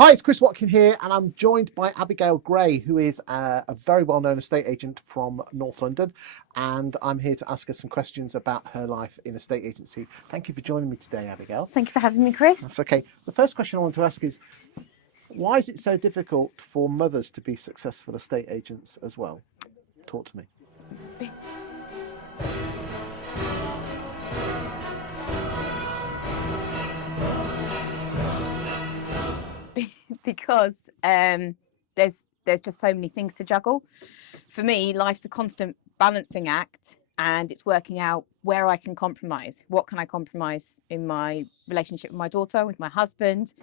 Hi, it's Chris Watkin here, and I'm joined by Abigail Grey, who is a very well-known estate agent from North London, and I'm here to ask her some questions about her life in estate agency. Thank you for joining me today, Abigail. Thank you for having me, Chris. That's okay. The first question I want to ask is, why is it so difficult for mothers to be successful estate agents as well? Talk to me. Because there's just so many things to juggle. For me, life's a constant balancing act, and it's working out where I can compromise. What can I compromise in my relationship with my daughter, with my husband,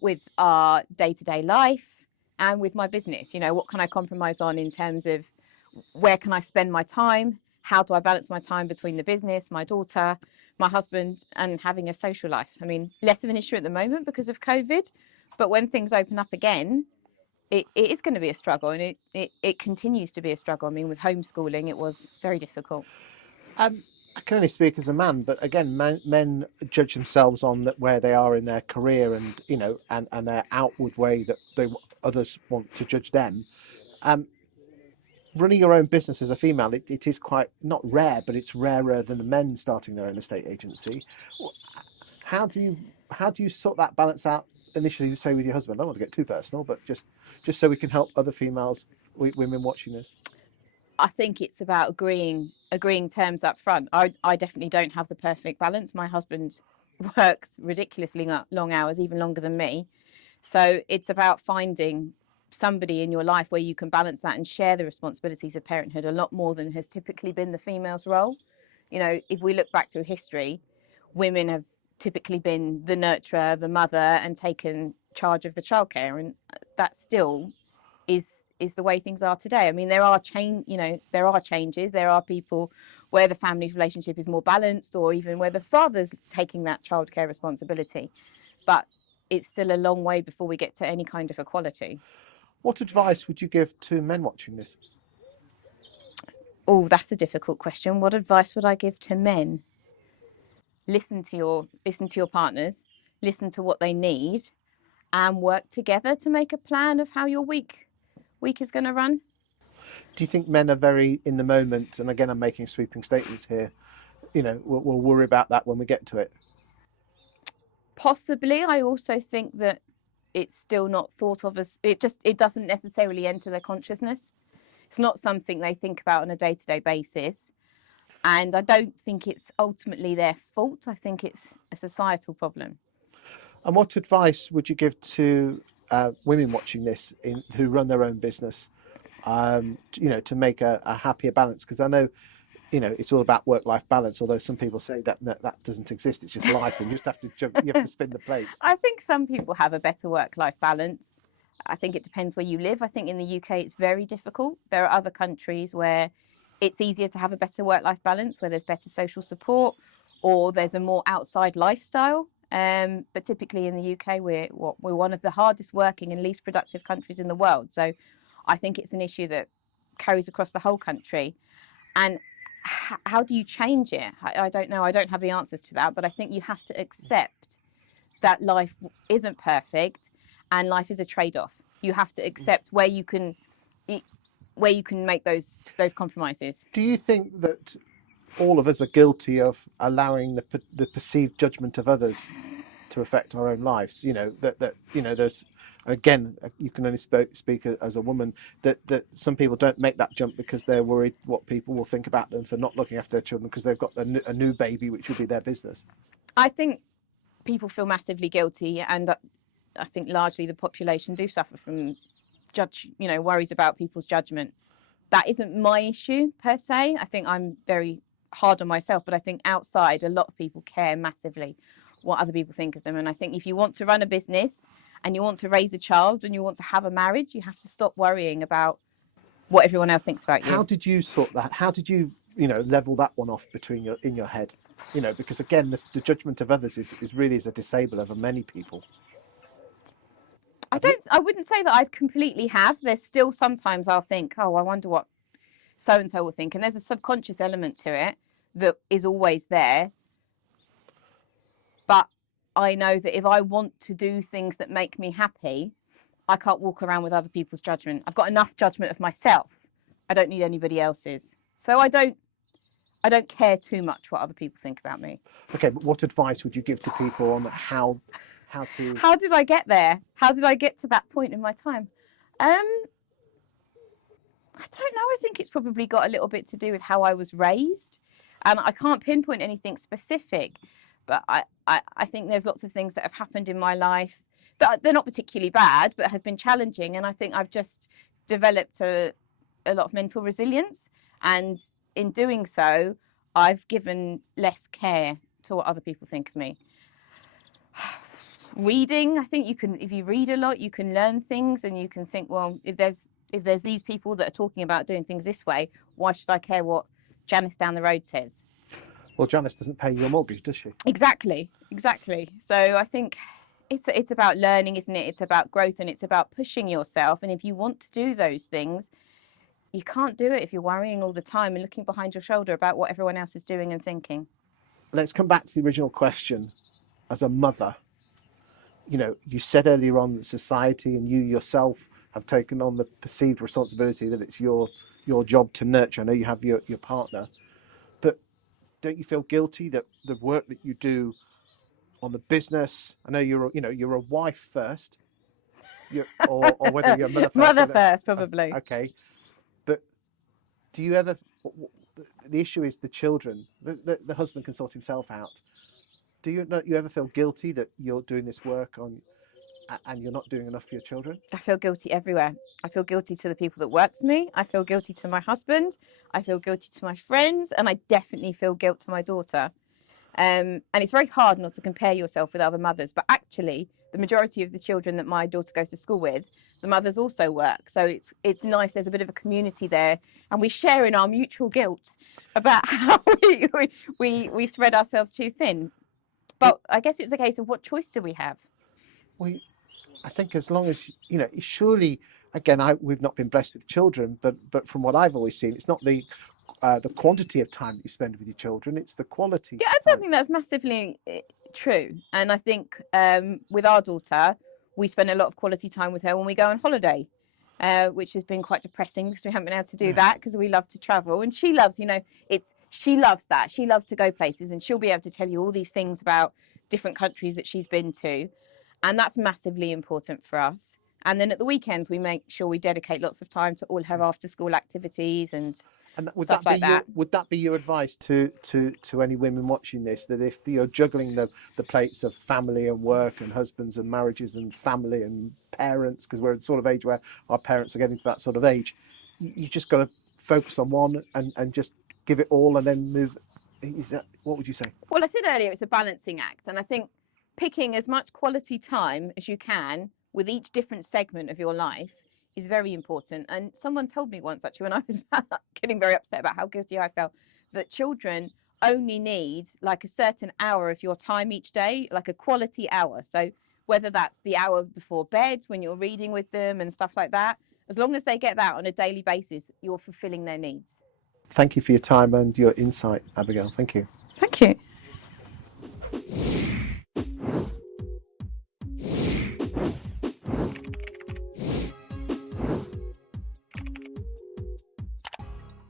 with our day-to-day life, and with my business? You know, what can I compromise on in terms of where can I spend my time? How do I balance my time between the business, my daughter, my husband, and having a social life? I mean, less of an issue at the moment because of COVID, but when things open up again, it is going to be a struggle, and it continues to be a struggle. I mean, with homeschooling, it was very difficult. I can only speak as a man, but again, men judge themselves on where they are in their career, and and their outward way that others want to judge them. Running your own business as a female, it is quite not rare, but it's rarer than the men starting their own estate agency. How do you sort that balance out initially? Say with your husband. I don't want to get too personal, but just so we can help other females, women watching this. I think it's about agreeing terms up front. I definitely don't have the perfect balance. My husband works ridiculously long hours, even longer than me. So it's about finding somebody in your life where you can balance that and share the responsibilities of parenthood a lot more than has typically been the female's role. You know, if we look back through history, women have typically been the nurturer, the mother, and taken charge of the childcare, and that still is the way things are today. I mean, there are changes. There are people where the family's relationship is more balanced, or even where the father's taking that childcare responsibility. But it's still a long way before we get to any kind of equality. What advice would you give to men watching this? Oh, that's a difficult question. What advice would I give to men? Listen to your partners, listen to what they need, and work together to make a plan of how your week is going to run. Do you think men are very in the moment? And again, I'm making sweeping statements here. We'll worry about that when we get to it. Possibly. I also think that it's still not thought of as it doesn't necessarily enter their consciousness. It's not something they think about on a day-to-day basis, and I don't think it's ultimately their fault. I think it's a societal problem. And what advice would you give to women watching this who run their own business? To make a happier balance, because I know it's all about work-life balance, although some people say that doesn't exist. It's just life, and you just have to you have to spin the plates. I think some people have a better work-life balance. I think it depends where you live. I think in the UK it's very difficult. There are other countries where it's easier to have a better work-life balance, where there's better social support, or there's a more outside lifestyle. But typically in the UK, we're one of the hardest working and least productive countries in the world. So I think it's an issue that carries across the whole country. And how do you change it? I don't know. I don't have the answers to that, but I think you have to accept that life isn't perfect and life is a trade-off. You have to accept where you can make those compromises. Do you think that all of us are guilty of allowing the perceived judgment of others to affect our own lives? There's, again, you can only speak as a woman, that some people don't make that jump because they're worried what people will think about them for not looking after their children because they've got a new baby, which will be their business. I think people feel massively guilty, and I think largely the population do suffer from worries about people's judgment. That isn't my issue per se. I think I'm very hard on myself, but I think outside a lot of people care massively what other people think of them. And I think if you want to run a business and you want to raise a child and you want to have a marriage, you have to stop worrying about what everyone else thinks about you. How did you sort that? How did you level that one off in your head? Because again, the judgment of others is really a disabler for many people. I wouldn't say that I completely have. There's still sometimes I'll think, oh, I wonder what so and so will think, and there's a subconscious element to it that is always there. But I know that if I want to do things that make me happy, I can't walk around with other people's judgment. I've got enough judgment of myself. I don't need anybody else's. So I don't care too much what other people think about me. Okay, but what advice would you give to people on how to? How did I get there? How did I get to that point in my time? I don't know. I think it's probably got a little bit to do with how I was raised. And I can't pinpoint anything specific, but I think there's lots of things that have happened in my life that they're not particularly bad, but have been challenging. And I think I've just developed a lot of mental resilience. And in doing so, I've given less care to what other people think of me. Reading, I think if you read a lot, you can learn things, and you can think, well, if there's these people that are talking about doing things this way, why should I care what Janice down the road says? Well, Janice doesn't pay your mortgage, does she? Exactly. So I think it's about learning, isn't it? It's about growth, and it's about pushing yourself. And if you want to do those things, you can't do it if you're worrying all the time and looking behind your shoulder about what everyone else is doing and thinking. Let's come back to the original question. As a mother, you said earlier on that society and you yourself have taken on the perceived responsibility that it's your job to nurture. I know you have your partner, but don't you feel guilty that the work that you do on the business? I know you're a wife first, or whether you're a mother first. Mother first, probably. Okay, but do you ever? The issue is the children. The husband can sort himself out. Do you ever feel guilty that you're doing this work and you're not doing enough for your children? I feel guilty everywhere. I feel guilty to the people that work for me. I feel guilty to my husband. I feel guilty to my friends, and I definitely feel guilt to my daughter. And it's very hard not to compare yourself with other mothers, but actually the majority of the children that my daughter goes to school with, the mothers also work. So it's nice. There's a bit of a community there, and we share in our mutual guilt about how we spread ourselves too thin. But I guess it's a case of what choice do we have? I think as long as surely, again, we've not been blessed with children, but from what I've always seen, it's not the quantity of time that you spend with your children, it's the quality. Yeah, I don't think that's massively true. And I think with our daughter, we spend a lot of quality time with her when we go on holiday, which has been quite depressing because we haven't been able to do that because we love to travel. And she loves, she loves that. She loves to go places, and she'll be able to tell you all these things about different countries that she's been to. And that's massively important for us. And then at the weekends, we make sure we dedicate lots of time to all her after school activities and stuff like that. Would that be your advice to any women watching this, that if you're juggling the plates of family and work and husbands and marriages and family and parents, because we're at the sort of age where our parents are getting to that sort of age, you just got to focus on one and just give it all and then move? What would you say? Well, I said earlier, it's a balancing act. And I think picking as much quality time as you can with each different segment of your life is very important. And someone told me once, actually, when I was getting very upset about how guilty I felt, that children only need like a certain hour of your time each day, like a quality hour. So whether that's the hour before bed when you're reading with them and stuff like that, as long as they get that on a daily basis, you're fulfilling their needs. Thank you for your time and your insight, Abigail. Thank you. Thank you.